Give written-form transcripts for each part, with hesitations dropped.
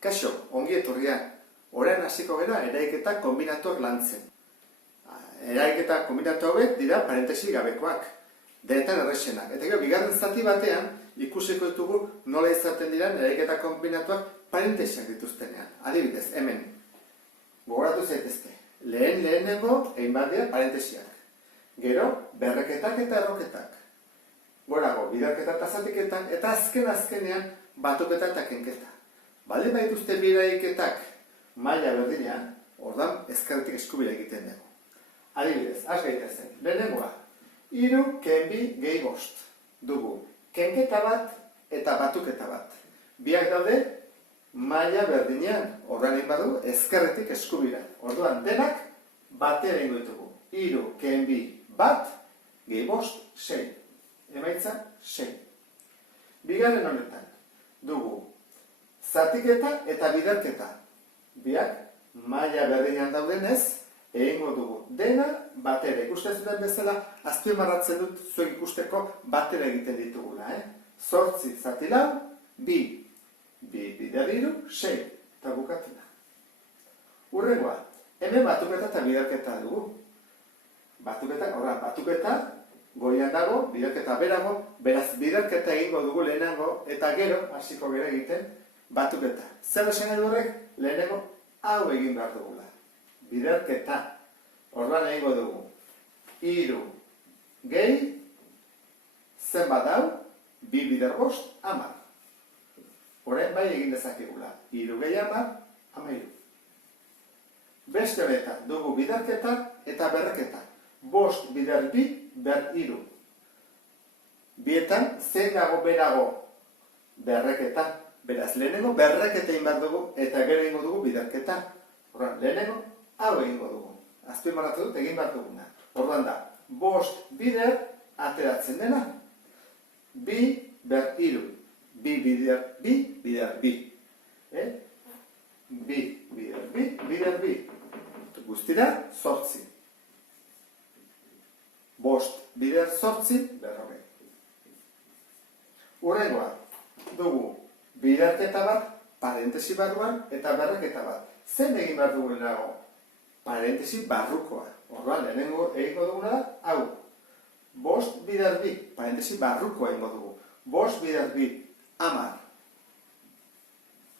Kaixo, ongi etorria. Orain hasiko gara eraiketa kombinatuak lantzen. Eraiketa kombinatu hauek dira parentesi gabekoak, denetan erresenak. Eta gero, bigarren zati batean ikusiko ditugu nola izaten diren eraiketa kombinatuak parentesiak dituztenean. Adibidez, hemen, gogoratu zaitezte. Lehenengo egin bat dira parentesiak. Gero, berreketak eta erroketak. Gorago, biderketa eta zatiketak, eta azkenean batuketa eta kenketa. Baldin badituzte bi eraiketak maila berdinean, ordan ezkerretik eskubira egiten dugu. Adibidez, has gaitezen, lehenengoa, 3 kenbi gehi 5 dugu. Kenketa bat eta batuketa bat. Biak daude maila berdinean, ordan egin badu ezkerretik eskubira. Orduan, denak batera egingo ditugu. 3 kenbi 1 gehi 5, 6. Emaitza, 6. Bigarren honetan, dugu zatiketa eta biderketa. Biak maila berdinean daudenez, egingo dugu. Dena batera. Ikusten zuten bezala, azpimarratzen dut zuek ikusteko batera egiten ditugula. 8 zati lau, 2 bider 3, 6. Eta bukatu da. Hurrengoa, hemen batuketa eta biderketa dugu. Batuketa goian dago, biderketa berago, beraz biderketa egingo dugu lehenengo, eta gero, hasiko gara egiten, batuketa. Zer esan edo horrek, lehenengo hau egin behar dugula. Biderketa. Orduan egingo dugu. 3 gehi, zenbat hau, 2 bider 5, 10. Orain bai egin dezakegula. 3 gehi 10, 13. Beste honetan dugu biderketa eta berreketa. 5 bider 2, ber 3. Bietan, zein dago berago berreketa. Beraz, lehenengo berreketa egin behar dugu eta gero egingo dugu biderketa. Orduan, lehenengo hau egingo dugu. Azpimarratu dut egin behar duguna. Orduan da, 5 bider ateratzen dena. 2 ber 3. 2 bider 2, bider 2. 2 bider 2, bider 2. Guztira, 8. 5 bider 8, berrogei. Hurrengoa, dugu biderketa bat, parentesi barruan, eta berreketa bat. Zen egin behar dugu lehenago? Parentesi barrukoa. Orduan, lehenengo egingo duguna da, hau. 5 bider 2, parentesi barrukoa egingo dugu. 5 bider 2, 10.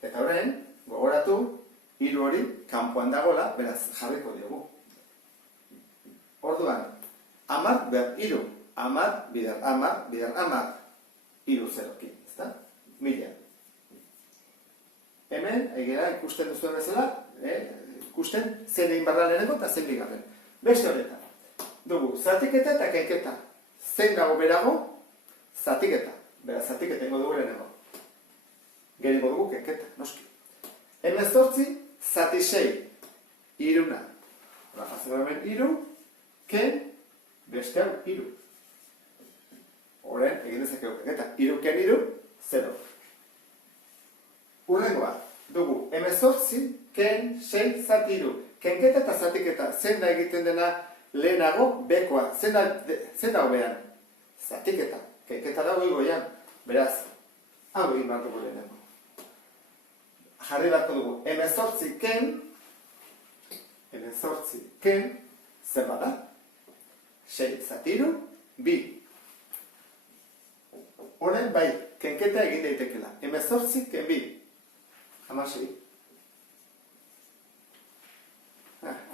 Eta horrein, gogoratu, 3 hori kanpoan dagoela, beraz jarriko diogu. Orduan, 10 ber 3, 10 bider 10 bider 10. 3 zerokin, ezta? 1000. Hemen, egera ikusten duzuen bezala, ikusten zen egin barra lehenengo eta zen bigarren. Beste horretan, dugu zatiketa eta kenketa. Zein dago berago? Zatiketa. Beraz, zatiketa ingo dugu lehenengo. Geringo dugu kenketa, noski. 18, zati 6, 3. Jartzen hemen 3, ken, beste hau 3. Horren, egin dezakegu kenketa. 3 ken 3, 0. Hurrengoa, dugu, 18, ken, 6, zati 3. Kenketa eta zatiketa, zein da egiten dena lehenago, bekoa. Zein da hobean? Zatiketa. Kenketa dago igoian. Beraz, hau egin bat dugu lehenago. Jarri batko dugu, 18, ken, zer bada? 6, zati 3, 2. Horren, bai, kenketa egin daitekela. 18, ken 2. 16.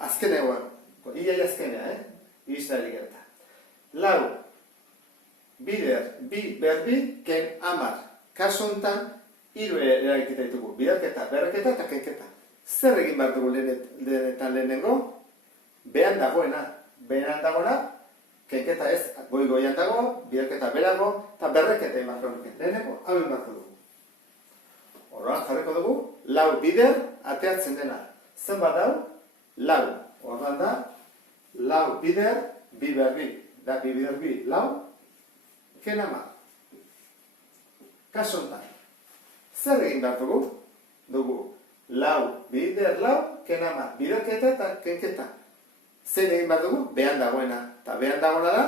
Azken egoan. Iai azkenea, Iristari gerta. 4, bider, 2 ber 2, ken 10. Kasu honetan, 3 eragiketa ditugu. Biderketa, berreketa eta kenketa. Zer egin behar dugu lehenetan lehenengo? Behan dagoena. Behan dagoena, kenketa ez goian dago, biderketa berago, eta berreketa egin behar dugu. Lehenengo, hau egin behar dugu. Orduan jarriko dugu, 4 bider ateatzen dena. Zenbat dau? 4. Orduan da, 4 bider, 2 ber 2. Da, 2 bider 2, 4, ken 10. Kasu honetan, zer egin behar dugu? Dugu, 4 bider 4, ken 10. Biderketa eta kenketa. Zein egin behar dugu? Behan dagoena. Eta behan dagoena da,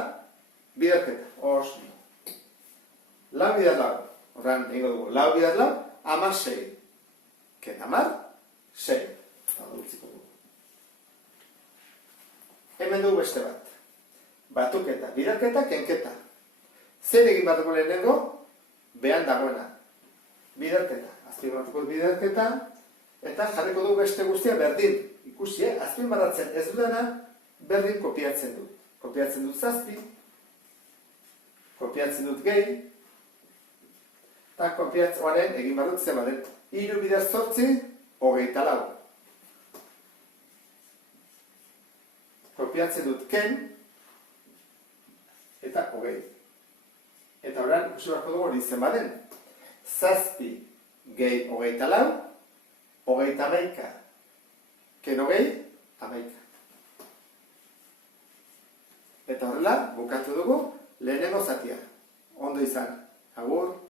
biderketa. Osni. 4 bider 4. Orduan, egingo dugu, 4 bider 4, 16. ken amar, 6. Utziko dugu. Hemen dugu beste bat. Batuketa, biderketa, kenketa. Zer egin bat dugu lehenengo? Behan dagoena. Biderketa. Azpimarratuko biderketa, eta jarriko dugu beste guztia berdin. Ikusi, azpimarratzen ez dudana, berdin kopiatzen dut. Kopiatzen dut 7, kopiatzen dut gehi, eta kopiatzen honen egin barrut zen baden. 3 bider 8, 24. Kopiatzen dut ken, eta 20. Eta orain, ikusi barko dugu hori zen baden. 7 gehi 24, 31, ken 20, 11. Eta horrela, bukatu dugu lehenengo zatia. Ondo izan. Agur.